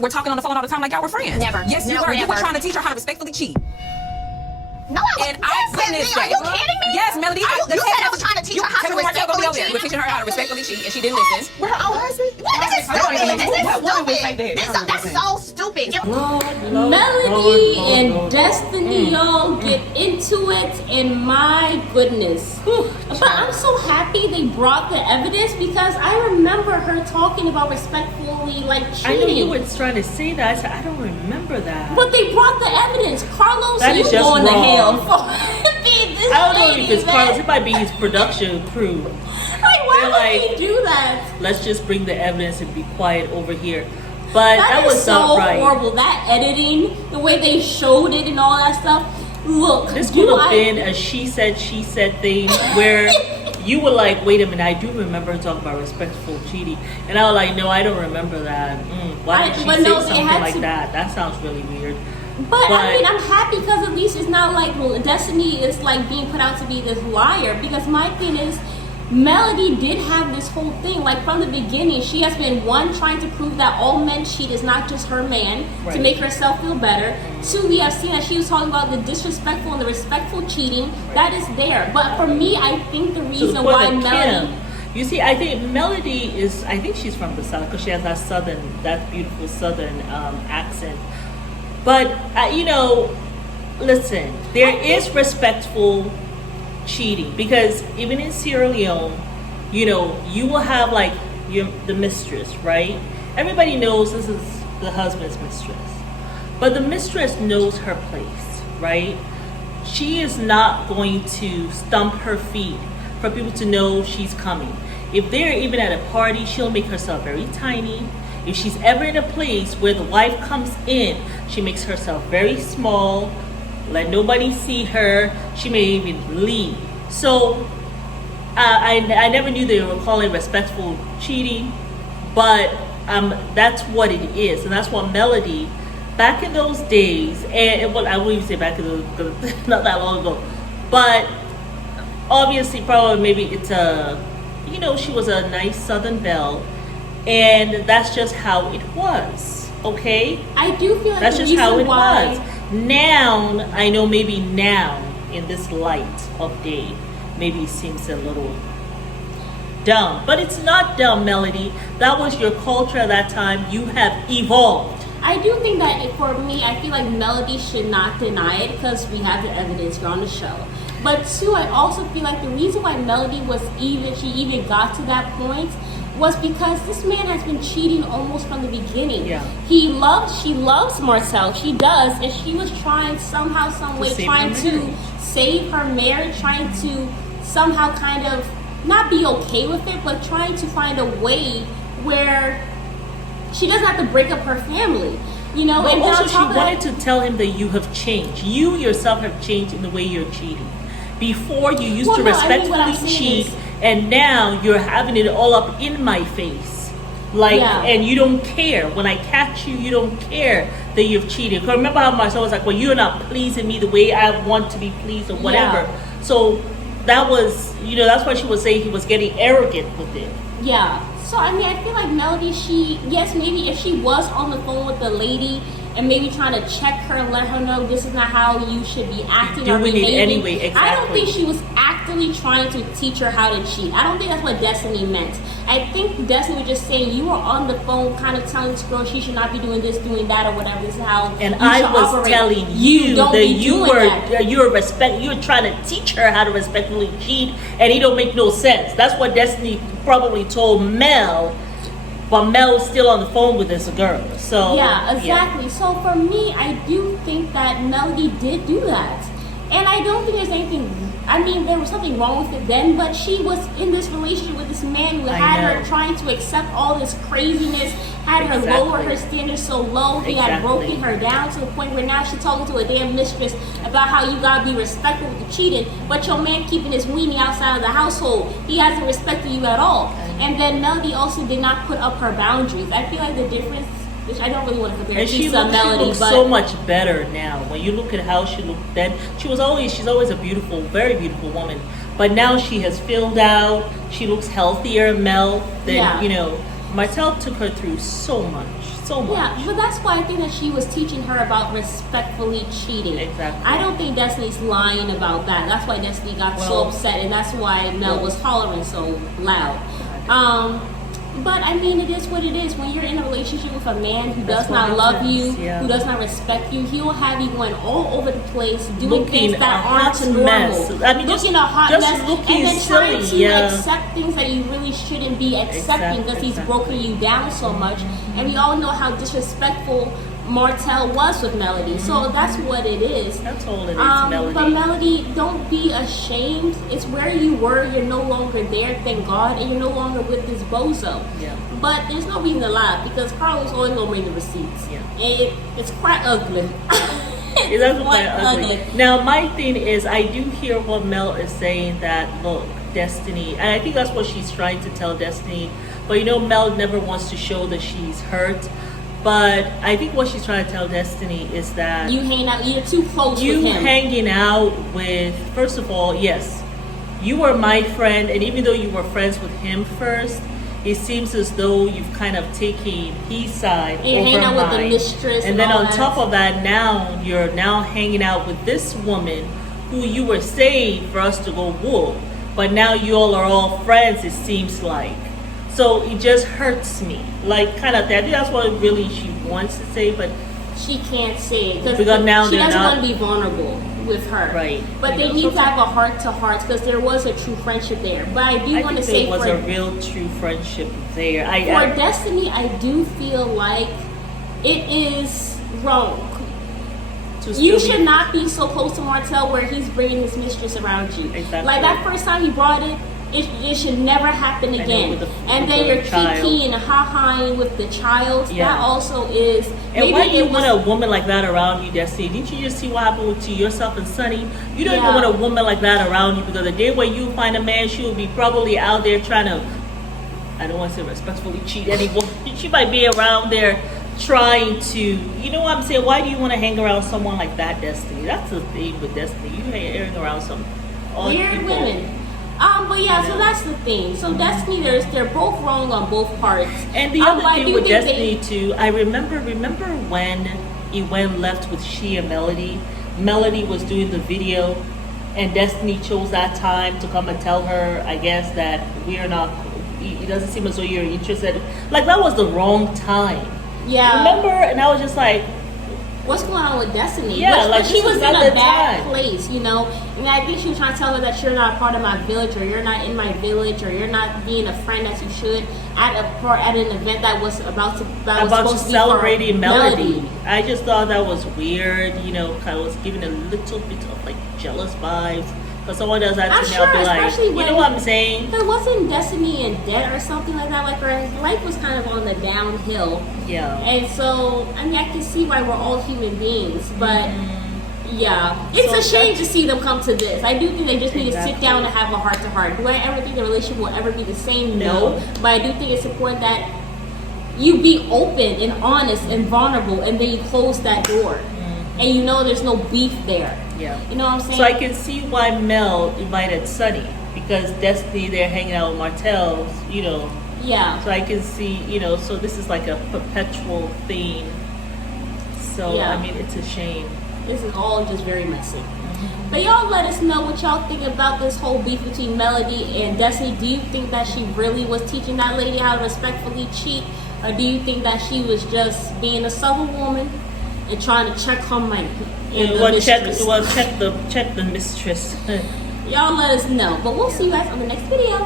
We're talking on the phone all the time like y'all were friends. Never. Yes, you were. Never. You were trying to teach her how to respectfully cheat. No, I and I witnessed that. Are you kidding me? Yes, Melody. You said I was trying to teach her how to respectfully cheat. You were teaching her how to respectfully cheat, and she didn't listen. What is this stupid? That's so stupid. Melody and Destiny, y'all get into it, and my goodness. But I'm so happy they brought the evidence because I remember her talking about respectfully, like, cheating. I know you were trying to say that. I said, I don't remember that. But they brought the evidence. Carlos, that you is just going to wrong. hell for being this I don't know lady, if it's man. Carlos. It might be his production crew. Like, why would he do that? Let's just bring the evidence and be quiet over here. But that was so not right. Horrible. That editing, the way they showed it and all that stuff. Look, this could have been a she said thing where you were like, wait a minute, I do remember her talking about respectful cheating, and I was like, no, I don't remember that. Why did she say something like that? That sounds really weird. But I mean, I'm happy because at least it's not like Destiny is like being put out to be this liar. Because my thing is, Melody did have this whole thing, like from the beginning, she has been one, trying to prove that all men cheat is not just her man, to make herself feel better. Two, we have seen that she was talking about the disrespectful and the respectful cheating, that is there. But for me, I think the reason why Melody... You see, I think Melody is, I think she's from the South because she has that beautiful Southern accent. But, you know, listen, there is respectful cheating because even in Sierra Leone, you know, you will have like the mistress, right? Everybody knows this is the husband's mistress, but the mistress knows her place, right? She is not going to stump her feet for people to know she's coming. If they're even at a party, she'll make herself very tiny. If she's ever in a place where the wife comes in, she makes herself very small, let nobody see her. She may even leave. So I never knew they were calling respectful cheating, but that's what it is, and that's what Melody, back in those days, and what I wouldn't even say back in those, not that long ago, but obviously probably maybe it's you know, she was a nice Southern belle, and that's just how it was. Okay, I do feel like that's just how it was. Now, I know maybe now, in this light of day, maybe it seems a little dumb. But it's not dumb, Melody. That was your culture at that time. You have evolved. I do think that for me, I feel like Melody should not deny it because we have the evidence here on the show. But two, I also feel like the reason why Melody she even got to that point was because this man has been cheating almost from the beginning. Yeah. She loves Martell. She does, and she was trying somehow, some way, trying to save her marriage, trying to somehow kind of not be okay with it, but trying to find a way where she doesn't have to break up her family. You know, but and also she wanted to tell him that you have changed. You yourself have changed in the way you're cheating. Before you used to respectfully cheat, and now you're having it all up in my face. Like, and you don't care. When I catch you, you don't care that you've cheated. Because remember how Marcel was like, well, you're not pleasing me the way I want to be pleased or whatever. Yeah. So that was, you know, that's why she was saying he was getting arrogant with it. Yeah. So, I mean, I feel like Melody, maybe if she was on the phone with the lady and maybe trying to check her and let her know this is not how you should be acting or behaving. Doing it anyway, exactly. I don't think she was actively trying to teach her how to cheat. I don't think that's what Destiny meant. I think Destiny was just saying you were on the phone kind of telling this girl she should not be doing this, doing that, or whatever. This is how and I was operate. Telling you that you were trying to teach her how to respectfully cheat, and it don't make no sense. That's what Destiny probably told Mel. But Mel's still on the phone with this girl. So yeah, exactly. Yeah. So for me, I do think that Melody did do that. And I don't think there's anything I mean, there was something wrong with it then, but she was in this relationship with this man who I had know. her trying to accept all this craziness, had her lower her standards so low. He had broken her down to the point where now she's talking to a damn mistress about how you gotta be respectful with the cheating, but your man keeping his weenie outside of the household, he hasn't respected you at all. And then Melody also did not put up her boundaries. I feel like the difference, which I don't really want to compare And she Melody, looks but so much better now. When you look at how she looked then, she's always a beautiful, very beautiful woman. But now she has filled out. She looks healthier, Mel, than Martell took her through so much. Yeah, but that's why I think that she was teaching her about respectfully cheating. Exactly. I don't think Destiny's lying about that. That's why Destiny got so upset, and that's why Mel was hollering so loud. But I mean, it is what it is. When you're in a relationship with a man who does not love you, who does not respect you, he will have you going all over the place, doing things that aren't normal. I mean, looking a hot mess, and then trying silly, to accept things that you really shouldn't be accepting because he's broken you down so much. And we all know how disrespectful Martell was with Melody, so that's what it is. That's all it is, Melody. But Melody, don't be ashamed. It's where you were. You're no longer there, thank God, and you're no longer with this bozo. Yeah. But there's no reason to laugh because Carlos always gonna bring the receipts. Yeah. And it's quite ugly. It doesn't quite ugly. Now, my thing is, I do hear what Mel is saying that, look, Destiny, and I think that's what she's trying to tell Destiny. But you know, Mel never wants to show that she's hurt. But I think what she's trying to tell Destiny is that you're too close with him. Hanging out with, first of all, yes, you were my friend, and even though you were friends with him first, it seems as though you've kind of taken his side and you're over hanging out mine. with the mistress, and then on top of that, now you're now hanging out with this woman who you were saying for us to go whoop, but now you all are all friends. It seems like. So it just hurts me, like kind of that. I think that's what really she wants to say, but she can't say it because now she they're doesn't not want to be vulnerable with her. Right. But they need to have a heart to heart because there was a true friendship there. But I do want to say there was a real true friendship there. For Destiny, I do feel like it is wrong. You should not be so close to Martell where he's bringing his mistress around you. Exactly. Like that first time he brought it, it should never happen again. And then you're kiki and ha-haing with the child. Yeah. That also is. And why do you want a woman like that around you, Destiny? Didn't you just see what happened to yourself and Sonny? You don't even want a woman like that around you because the day where you find a man, she will be probably out there trying to, I don't want to say respectfully cheat anymore. She might be around there trying to, you know what I'm saying? Why do you want to hang around someone like that, Destiny? That's the thing with Destiny. You hang around some weird women. But yeah, so that's the thing. So Destiny, they're both wrong on both parts. And the other thing with Destiny too, I remember when Ewen left with she and Melody. Melody was doing the video, and Destiny chose that time to come and tell her, I guess, that we're not. It doesn't seem as though you're interested. Like that was the wrong time. Yeah. Remember? And I was just like, what's going on with Destiny? Yeah, but she was in a bad time. place, you know. And I think she was trying to tell her that you're not a part of my village, or you're not in my village, or you're not being a friend as you should at an event that was supposed to celebrating Melody. I just thought that was weird. You know, kind of was giving a little bit of like jealous vibes. Because someone does that to me, I'll be like, you know what I'm saying? There wasn't Destiny in debt or something like that. Like her life was kind of on the downhill. Yeah. And so, I mean, I can see why we're all human beings, but yeah, it's a shame to see them come to this. I do think they just need to sit down and have a heart to heart. Do I ever think the relationship will ever be the same? No. But I do think it's important that you be open and honest and vulnerable, and then you close that door, and you know there's no beef there. Yeah. You know what I'm saying? So I can see why Mel invited Sonny, because Destiny, they're hanging out with Martell, you know. Yeah. So I can see, you know, so this is like a perpetual theme. So, I mean, it's a shame. This is all just very messy. But y'all let us know what y'all think about this whole beef between Melody and Destiny. Do you think that she really was teaching that lady how to respectfully cheat? Or do you think that she was just being a southern woman and trying to check her money? Check the mistress. Y'all let us know. But we'll see you guys on the next video.